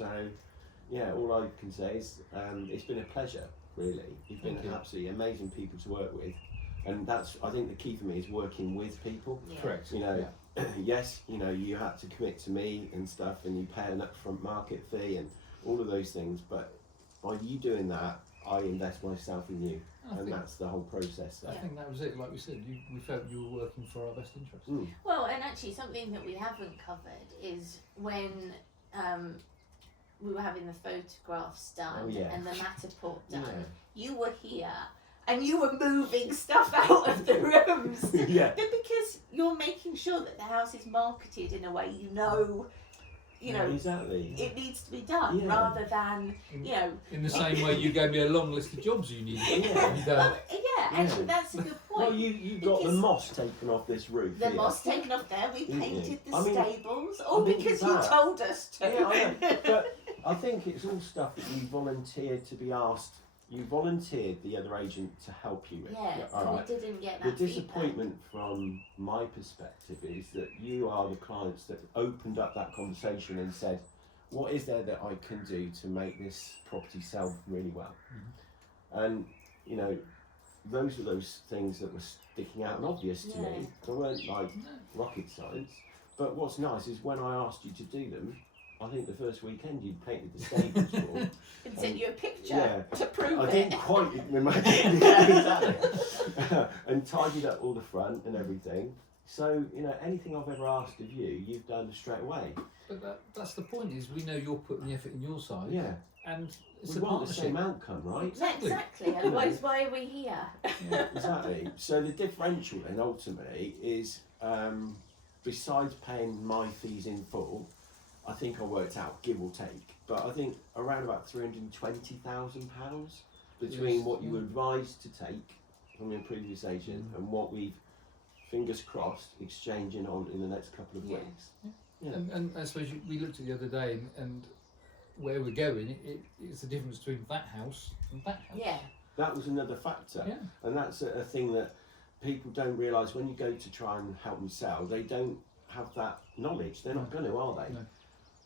So, yeah, all I can say is it's been a pleasure, really. You've been absolutely amazing people to work with. And that's, I think the key for me is working with people. Yeah. Correct. You know, yes, you know, you had to commit to me and stuff, and you pay an upfront market fee and all of those things. But by you doing that, I invest myself in you, and that's the whole process. I think that was it. Like we said, we felt you were working for our best interest. Mm. Well, and actually something that we haven't covered is when we were having the photographs done and the Matterport done, you were here and you were moving stuff out of the rooms. Yeah. But because you're making sure that the house is marketed in a way you know, exactly. it needs to be done rather than, In the same way you gave me a long list of jobs you needed. Actually that's a good point. Well, you got the moss taken off this roof. The moss taken off there, we painted the stables, all because you told us to. Yeah, I know. But I think it's all stuff that you volunteered to be asked. You volunteered the other agent to help you with. Yeah, all right. we didn't get that The disappointment from my perspective is that you are the clients that opened up that conversation and said, what is there that I can do to make this property sell really well? Mm-hmm. And, you know, those were those things that were sticking out and obvious to me. They weren't like rocket science. But what's nice is when I asked you to do them, I think the first weekend you painted the stables for. And sent you a picture to prove I it. didn't quite imagine. Exactly. And tidied up all the front and everything. So, you know, anything I've ever asked of you, you've done straight away. But that's the point, is we know you're putting the effort in your side. Yeah. And it's we a want partnership. the same outcome, right? Exactly. Otherwise, why are we here? Yeah, exactly. So the differential then ultimately is, besides paying my fees in full, I think I worked out, give or take, but I think around about £320,000 between what you were advised to take from your previous agent and what we've, fingers crossed, exchanging on in the next couple of weeks. Yeah. And I suppose we looked at the other day and where we're going, it's the difference between that house and that house. Yeah. That was another factor. Yeah. And that's a thing that people don't realise when you go to try and help them sell, they don't have that knowledge. They're not going to, are they? No.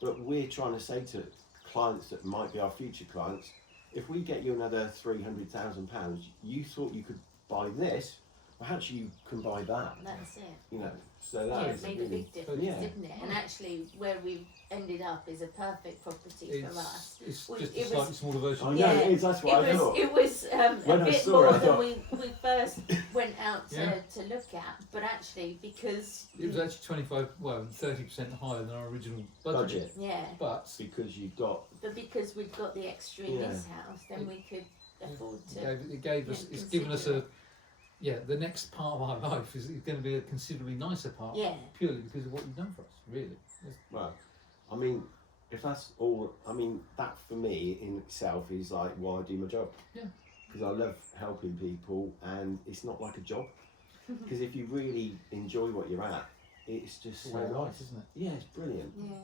But we're trying to say to clients that might be our future clients, if we get you another £300,000, you thought you could buy this, perhaps you can buy that. That's it. You know, so that it made a big difference, didn't it? And actually, where we've ended up is a perfect property for us. It's just a slightly smaller version. I know it is. That's what I thought. It was a bit more than we first went out to look at, but actually because it was actually 30% higher than our original budget. Yeah. But because you've got. But because we've got the extra in this house, then we could afford to. It gave us. It's given us a. Yeah, the next part of our life is going to be a considerably nicer part. Yeah. Purely because of what you've done for us, really. Well, I mean, if that's all, I mean, that for me in itself is like why I do my job. Yeah. Because I love helping people, and it's not like a job. Because if you really enjoy what you're at, it's just It's a way of life, isn't it? Yeah, it's brilliant. Yeah.